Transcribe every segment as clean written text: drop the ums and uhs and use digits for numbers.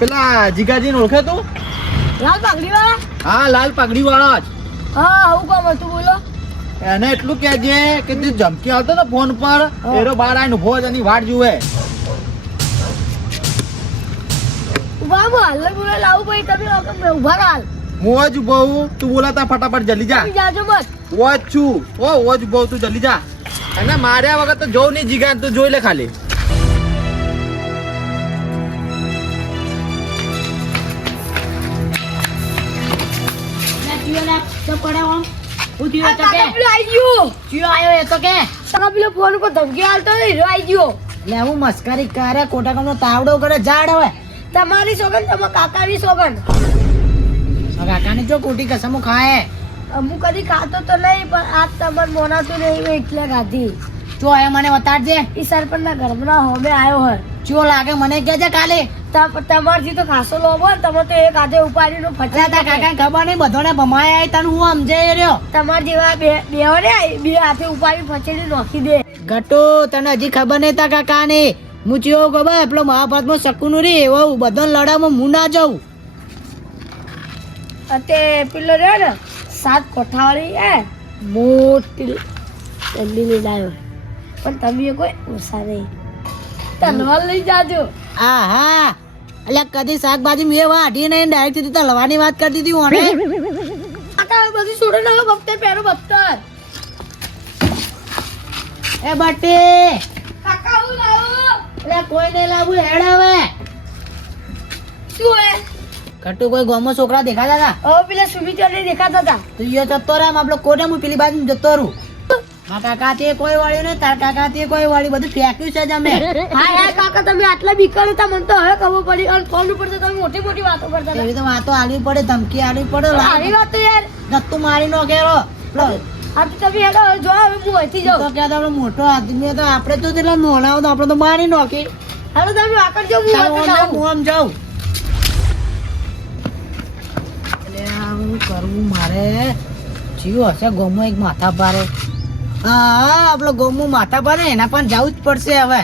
પેલા જીગાજી ને ઓળખે તું? લાલ પાઘડી વાળા? હા, લાલ પાઘડી વાળા જ. હા, આવું કામ હતું બોલો. એને એટલું કહેજે કે જે ધમકી આવતો ને ફોન પર એરો બાર આવીને ઉભો જ એની વાટ જુએ. ઉભા હું હાલ બોલે લાવું ભાઈ તમે ઉભા હાલ. હું જ ઉભો હું, તું બોલાતા ફટાફટ જલ્દી જા. જાજો મત. વોજ છું. વોજ ઉભો તું જલ્દી જા. અને માર્યા વગર તો જોઉં નહીં જીગા, તું જોઈ લે ખાલી. મસ્કરી કરે કોટા કામ તાવડો કરે ઝાડ હવે તમારી સોગન તમારા કાકાની સોગન કાકાની જો કોટી કસમો ખાય અમુક કદી ખાતો તો નહીં પણ આજ તમાર મોનાતું નહીં એટલે ખાધી જો આયા મને બતાડજે ઈ સરપંચ ના ઘરમાં હોમે આવ્યો હોય જો લાગે મને કહેજે કાલે તમારથી તો ખાસો લોભો ને તમે તો એક આજે ઉપાડીનો ફટા કાકા ખબર નહીં બધોને ભમાય તને હું સમજે રહ્યો તમાર જેવા બે બે હાથે ઉપાડી ફચેડી નોખી દે ગટો તને હજી ખબર નહીં તા કાકા ને હું ચિયો ખબર પેલો મહાભારતમાં શકુનું રે એવો બધો લડામાં હું ના જાઉં તે પેલો રહ્યો ને 7 કોઠાવાળી હે મોટી તલ્લી લઈ આવ્યો પણ તમે કોઈ ઓછા નહીં તલવાર લઈ જાજો હા હા એટલે કદી શાકભાજી મેં વાઢી નહીં ડાયરેક્ટ સીધી તલવાની વાત કરતી હતી ઓને કાકા બધી છોડો ના બફતર પહેરો બફતર એ બટ્ટી કાકા હું લાવું એટલે કોઈ નહીં લાવું હેડ હવે શું હે કટુ કોઈ ગામમાં છોકરા દેખાતા હતા હવે પેલા સુમિત્રા નહીં દેખાતા હતા તો યો જતો રહે આપણો કોને હું પેલી બાજુ જતો રહું મારા કાકા તે કોઈ વાળ્યું ને તાર કાકા તે કોઈ વાળ્યું બધું ફેંક્યું છે જ અમે હા હા કાકા તમે આટલા બીકણ હતા મને તો હવે ખબર પડી અને ફોન ઉપર તો તમે મોટી મોટી વાતો કરતા હતા એવી તો વાતો આલવી પડે ધમકી આલવી પડે સારી વાત તો યાર ગત્તું મારી નો ઘેરો આ તો તમે હેડો જો હવે હું અહીંથી જાઉં તો કહેતા આપણે મોટો આદમી તો આપણે તો તેટલા મોણા તો આપણે તો મારી નાખી હાલો તમે આગળ જાઓ હું ચાલો અહીંથી જાઉં. હું આમ જાઉં એટલે આ હું કરવું મારે જીવ હશે ગોમો એક માથા ભારે હા આપણો ગોમો માથા ભારે એના પણ જવું જ પડશે હવે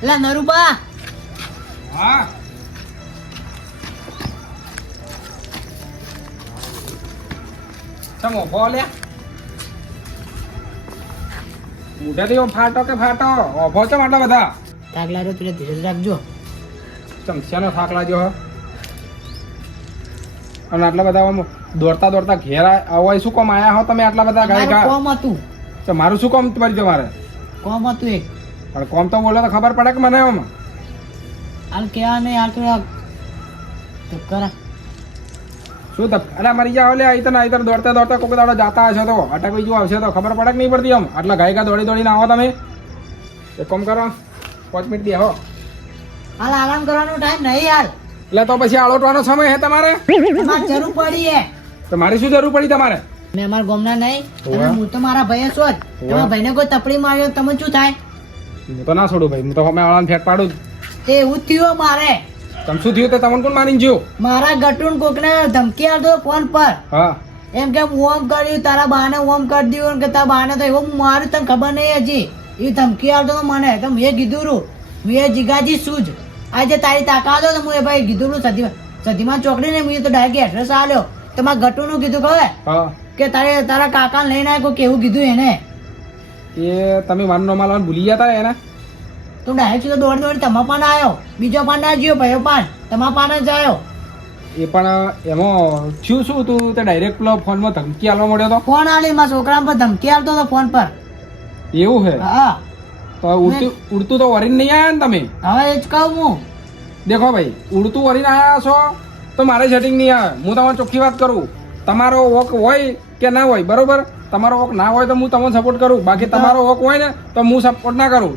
એટલે નરુબા હા ચમો બોલે મોઢાથી ફાટો કે ફાટો ઓભો ચમ આટલા બધા તાગલા રો પેલા ધીરજ રાખજો ચમચાનો થાક લાગ્યો હો અને આટલા બધા આમ દોડતા દોડતા ઘેર આવો શું કોમ આયા હો તમે આટલા બધા ગાય ગા કોમ હતું તો મારું શું કોમ તમારી તમારે કોમ હતું એક પણ કોમ તો બોલો તો ખબર પડે કે મને આમ હાલ કેવા નહીં હાલ તો કરા શું તો અરે મરી જાવ લે આઈતર દોડતા દોડતા કોક દાડો જાતા હશો તો અટક જો આવશે તો ખબર પડે કે નહીં પડતી આમ આટલા ગાય ગા દોડી દોડીને આવો તમે એક કામ કરો 5 મિનિટ દે હો હાલ આરામ કરવાનો ટાઈમ નહીં યાર એટલે તો પછી આળોટવાનો સમય હે તમારે તમારે જરૂર પડી હે તો મારી શું જરૂર પડી તમારે મેં અમારા ગામના નહીં હોવે. અને હું તો મારા ભાઈએ શોધ તમારા ભાઈને કોઈ તપડી માર્યો તમને શું થાય હું તો ના છોડું ભાઈ હું તો અમે આળાને ફેટ પાડું જ. તે એવું જ થયું મારે તમે શું થયું તો તમને કોણ મારીને જ્યો મારા ગટુન કોકને ધમકી આપતો ફોન પર હા એમ કે હું ઓમ કર્યું તારા બાને ઓમ કરી દીધું કે તારા બાને તો એવું મારું તને ખબર નહીં હજી એ ધમકી આપતો તો મને તો મેં કીધું રૂ મેં જીગાજી શું જ આજે તારી તાકાત તો હું એ ભાઈ કીધું રૂ સધીમાં ચોકડી ને મેં તો ડાયરેક્ટ એડ્રેસ આલ્યો તો મારા ગટુનું કીધું ખબર હા કે તારા કાકા લઈને આવ્યો કેવું કીધું એને એ તમે મારું નામ આલવાનું ભૂલી ગયા હતા એને તો ડાયરેક્ટ સીધો દોડી તમારા પાન આવ્યો બીજો પાન ના જ્યો ભાઈઓ પાન તમારા પાન જ આવ્યો એ પણ એમાં થયું શું તું તે ડાયરેક્ટ પેલો ફોનમાં ધમકી આલવા મળ્યો તો ફોન આલી મારા છોકરા પર ધમકી આપતો હતો ફોન પર એવું હે હા તો ઉડતું તો વરીને નહીં આવ્યા ને તમે હવે એ જ કહું હું દેખો ભાઈ ઉડતું વરીને આવ્યા છો તો મારે સેટિંગ નહીં આવે હું તમારે ચોખ્ખી વાત કરું તમારો વોક હોય કે ના હોય બરોબર તમારો વોક ના હોય તો હું તમને સપોર્ટ કરું બાકી તમારો વોક હોય ને તો હું સપોર્ટ ના કરું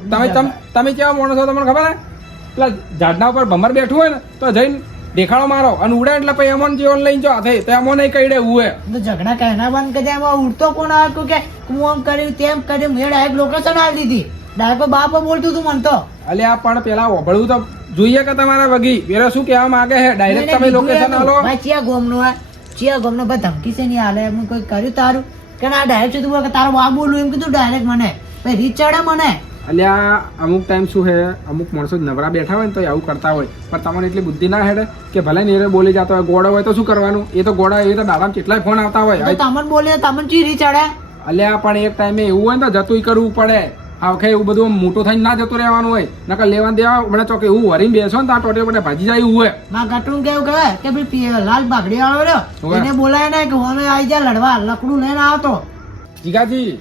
તમે કેવા માણસ છો તમને ખબર હે પેલા ઝાડના ઉપર ભમર બેઠું હોય ને તો જઈને દેખાડો મારો અને ઉડે એટલે પછી એમોન જીવન લઈને જો હાથે તો એમો નહીં કહીડે ઉએ તો ઝઘડા કહેના બંધ કરી દે એમાં ઉડતો કોણ આવ્યો કે હું આમ કર્યું તેમ કર્યું મેં ડાયરેક્ટ લોકેશન આવી દીધી ડાયરેક્ટ બાપા બોલતું તું મને તો અલ્યા પણ પેલા ઓભળવું તો જોઈએ કે તમારા વગી વેરે શું કહેવા માંગે છે ડાયરેક્ટ તમે લોકેશન આલો ભાઈ ચિયા ગોમનો આ ચિયા ગોમનો ભાઈ ધમકી છે નહીં હાલે એમ કોઈ કર્યું તારું કે ના ડાયરેક્ટ તું કે તારો બાપ બોલું એમ કીધું ડાયરેક્ટ મને પછી રીત ચડે મને. અલ્યા અમુક ટાઈમ શું છે, અમુક માણસો નવરા બેઠા હોય ને તો આવું કરતા હોય, પણ તમને એટલી બુદ્ધિ ના હેડે કે ભલે નેરે બોલી જતો હોય, ગોળો હોય તો શું કરવાનું? એ તો ગોળા, એ તો દાડામાં કેટલાય ફોન આવતા હોય. તો તમને બોલે તમને ચી રીત ચડે? અલ્યા પણ એક ટાઈમે એવું હોય ને તો જતું કરવું પડે. આખે એવું બધું મોટું થઈને ના જતું રહેવાનું હોય, નકર લેવા દેવા મને ચોકે એવું વરીને બેસો ને તો આ ટોટે પડે ભાજી જાય એવું હોય. માં ગટું કેવું કહે કે ભાઈ લાલ બાગડી વાળો રહ્યો હોવે. એને બોલાય ને કે હોમે આવી જા લડવા, લકડું લઈને આવતો. જીગાજી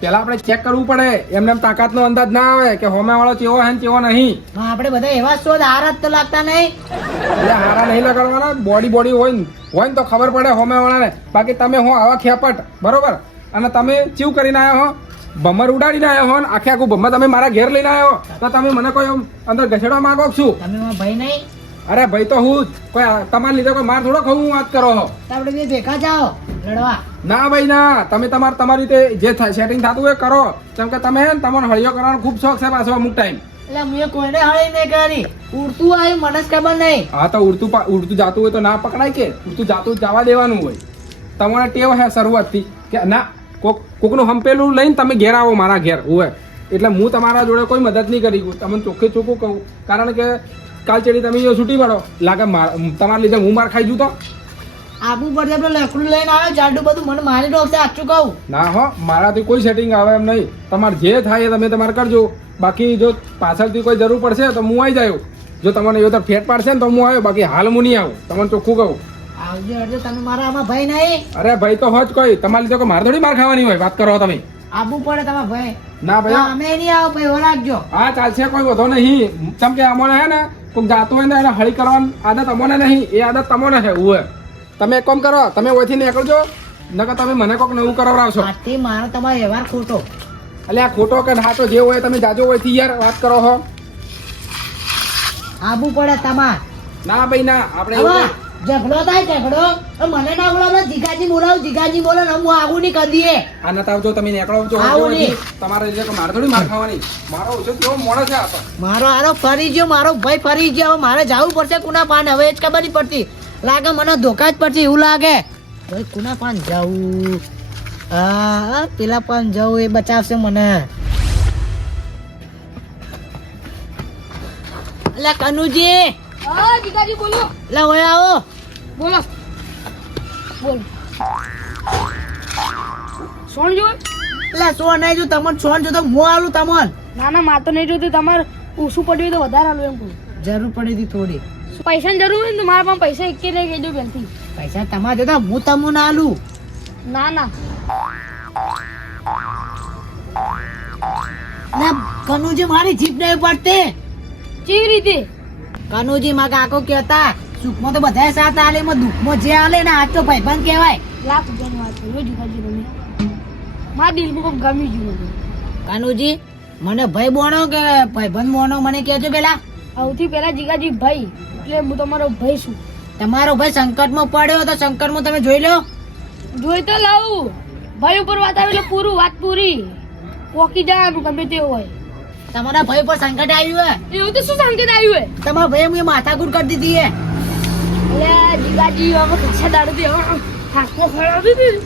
પેલા આપણે ચેક કરવું પડે, એમને એમ તાકાતનો અંદાજ ના આવે કે હોમે વાળો કેવો હે ને કેવો નહીં. માં આપણે બધા એવા શોધ હારા જ તો લાગતા નહીં. એટલે હારા નહીં લગાડવાના, બોડી હોય ને તો ખબર પડે હોમે વાળાને. બાકી તમે હો આવા ખેપટ, બરોબર? અને તમે ચીવ કરીને આવ્યા હો, ભમર ઉડાડીને આવ્યા હો, ને આખે આખું ભમર તમે મારા ઘેર લઈને આવ્યો તો તમે મને કોઈ આમ અંદર ઘસેડવા માંગો છો શું? તમે માં ભાઈ નહીં, અરે ભાઈ તો હું જ. કોઈ તમારા લીધે કોઈ માર થોડો ખાવું વાત કરો છો? તો આપણે બે ભેગા જાઓ લડવા. ના ભાઈ ના, તમે તમારી રીતે જે સેટિંગ થતું હોય કરો. કેમ કે તમે હે ને તમને હળિયો કરવાનો ખૂબ શોખ છે પાછો અમુક ટાઈમ. એટલે મેં કોઈને હળી નહીં કરી, ઉડતું આવ્યું મને જ ખબર નહીં. હા તો ઉડતું જાતું હોય તો ના પકડાય કે? ઉડતું જાતું જવા દેવાનું હોય. તમારે ટેવ હે શરૂઆતથી કે ના કોકનું હંપેલું લઈને તમે ઘેર આવો મારા ઘેર હોય. એટલે હું તમારા જોડે કોઈ મદદ નહીં કરી, તમને ચોખ્ખે ચોખ્ખું કહું. કારણ કે કાલ ચડી તમે છૂટી પડો લાગે તમારા લીધે હું માર ખાઈ જુ તો આબુ પડે પેલું લકડું લઈને આવે જાડું બધું મને મારી ડોકશે, સાચું કહું. ના હો, મારાથી કોઈ સેટિંગ આવે એમ નહીં. તમારે જે થાય એ તમે તમારે કરજો. બાકી જો પાછળથી કોઈ જરૂર પડશે તો હું આવી જાય. જો તમને એવું તો ફેટ પાડશે ને તો હું આવ્યો, બાકી હાલ હું નહીં આવું. તમને ચોખ્ખું કહું. આવજો આવજો, તમે મારા આમાં ભાઈ નહીં. અરે ભાઈ તો હોજ કોઈ તમારી લીધે કોઈ મારે થોડી માર ખાવાની હોય. વાત કરો તમે. આબુ પડે તમારા ભાઈ. ના ભાઈ અમે નહીં આવો ભાઈ, હો રાખજો. હા ચાલશે, કોઈ વધો નહીં. કેમ કે અમોને હે ને કોઈ જાતું હોય ને એને હળી કરવાની આદત અમોને નહીં, એ આદત તમને છે. ઉવે તમે એક કામ કરો, તમે ઓયથી નીકળજો, નકર તમે મને કોક નવું કરાવરાવશો. આજથી મારો તમારો વ્યવહાર ખોટો. એટલે આ ખોટો કે હાચો જે હોય તમે જાજો ઓયથી યાર વાત કરો છો. આબુ પડે તમાર. ના ભાઈ ના, આપણે હવે એવું ઝઘડો થાય ઝઘડો, તો મને ના બોલાવો, જીગાજી બોલાવો, જીગાજી બોલો ને હું આવું નહીં કરી દઈએ. આ નતા આવજો, તમે નીકળો છો આવું નહીં. તમારે લીધે કોઈ મારે થોડી માર ખાવાની. મારો ઓછો કેવો મોણસ છે આ તો. મારો આરો ફરી ગયો, મારો ભાઈ ફરી ગયો. હવે મારે જવું પડશે કુના પાન, હવે જ ખબર નહીં પડતી. લાગે મને ધોકા જ પડશે એવું લાગે. ભાઈ કુના પાન જવું? હા પેલા પાન જવું, એ બચાવશે મને. એટલે કનુજી, હા જીગાજી બોલો. એટલે ઓય આવો. બોલો બોલો. સોન જો? એટલે સો નહીં જો તમને સોન જો તો હું આલું તમને. ના ના માર તો નહીં જોતું, તમારે ઓછું પડ્યું હોય તો વધારે આલું એમ કહું. જરૂર પડી હતી થોડી. પૈસાની જરૂર હોય ને તો મારા પાસે પૈસા એકે લઈ ગઈ દો પહેલથી. પૈસા તમારે જોતા હું તમને ના આલું. ના ના ને કનુજી મારી જીભ નહીં પડતી. કેવી રીતે? કનુજી માં કાકો કહેતા સુખમાં તો બધાય સાથ આલે, એમાં દુઃખમાં જે આલે ને આ તો ભાઈબંધ કહેવાય. લાખ રૂપિયાની વાત કરી જીગાજી તમે. મારા દિલમાં કોઈ ગમી ગયું મને. કનુજી મને ભાઈ બોનો કે ભાઈબંધ બોનો મને કહેજો પેલા. સૌથી પહેલા જીગાજી ભાઈ, એટલે હું તમારો ભાઈ છું. તમારો ભાઈ સંકટમાં પડ્યો તો સંકટમાં તમે જોઈ લો. જોઈ તો લાવું, ભાઈ ઉપર વાત આવે એટલે પૂરું, વાત પૂરી. પોકી જવાનું ગમે તે હોય. તમારા ભાઈ પર સંકટ આવ્યું હે. એવું તો શું સંકેત આવ્યું હે? તમારા ભાઈ મેં માથાકૂટ કરી દીધી હે. એટલે જીગાજી હવે કચ્છા દાડોથી હવે હાથમાં ખરાબી હતી.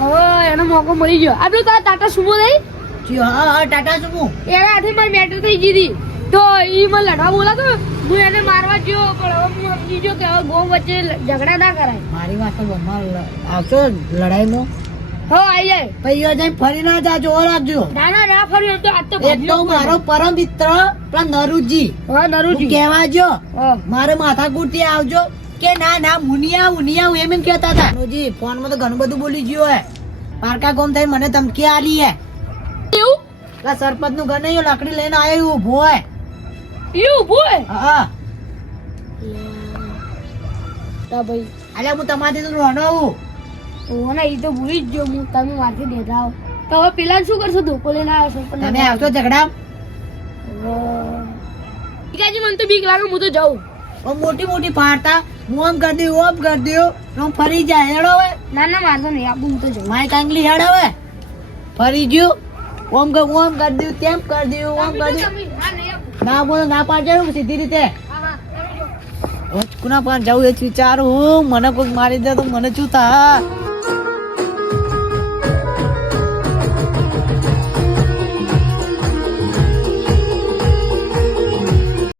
હવે એનો મોકો મળી ગયો. આપણું તારા ટાટા સુમો નહીં, જી, હા હા ટાટા સુમો. એના હાથે મારી મેટર થઈ ગઈ હતી. તો એ મને લડવા બોલાતો, હું એને મારવા ગયો, પણ હવે હું સમજી ગયો કે હવે ગો વચ્ચે ઝઘડા ના કરાય. મારી વાત તો આવશો લડાઈમાં. હો આવી જાય. ભાઈઓ જઈને ફરી ના જાજો, ઓ રાખજો. ના ના ના ફર્યું એમ તો આજ તો એક તો મારો પરમ મિત્ર પેલા નરુજી, હા હું નરુજી. કહેવા જો હા મારે માથાકૂટ થી આવજો કે ના ના મુનિયા મુનિયા એમ કહેતા હતા. નરુજી ફોન માં તો ઘણું બધું બોલી ગયો હે. પારકા ગોમ થઈ મને ધમકી આલી હે. એવું પેલા સરપંચ નું ઘર નહીં, લાકડી લઈને આવ્યો ઉભો હે. એવું બોય હા તા ભાઈ. અલ્યા હું તમારી તો રોનો હું. ઓના ઈ તો ભૂલી જ ગયો હું, તમે મારથી દેતા હો. તો હવે પેલા શું કરશો? ધોકો લઈને આવ્યો છો પણ તમે આવશો ઝઘડા. જીગાજી મને તો બીક લાગે, હું તો જાઉં. મોટી મોટી ફાડતા હું આમ કરી દઉં ઓમ કરી દઉં, હું ફરી જાય હેડો હવે. ના ના મારતો નહીં, આપું હું તો જાઉં. માય કાંગલી હેડ હવે ફરી ગયું. ઓમ કરી દઉં તેમ કરી દઉં ઓમ કરી દઉં. હા નહીં આપું. ના બોલો ના પાડજો સીધી રીતે. હા હા તમે જાઓ. કુના પર જવું એ જ વિચારું હું. મને કોઈ મારી દે તો મને શું થાય.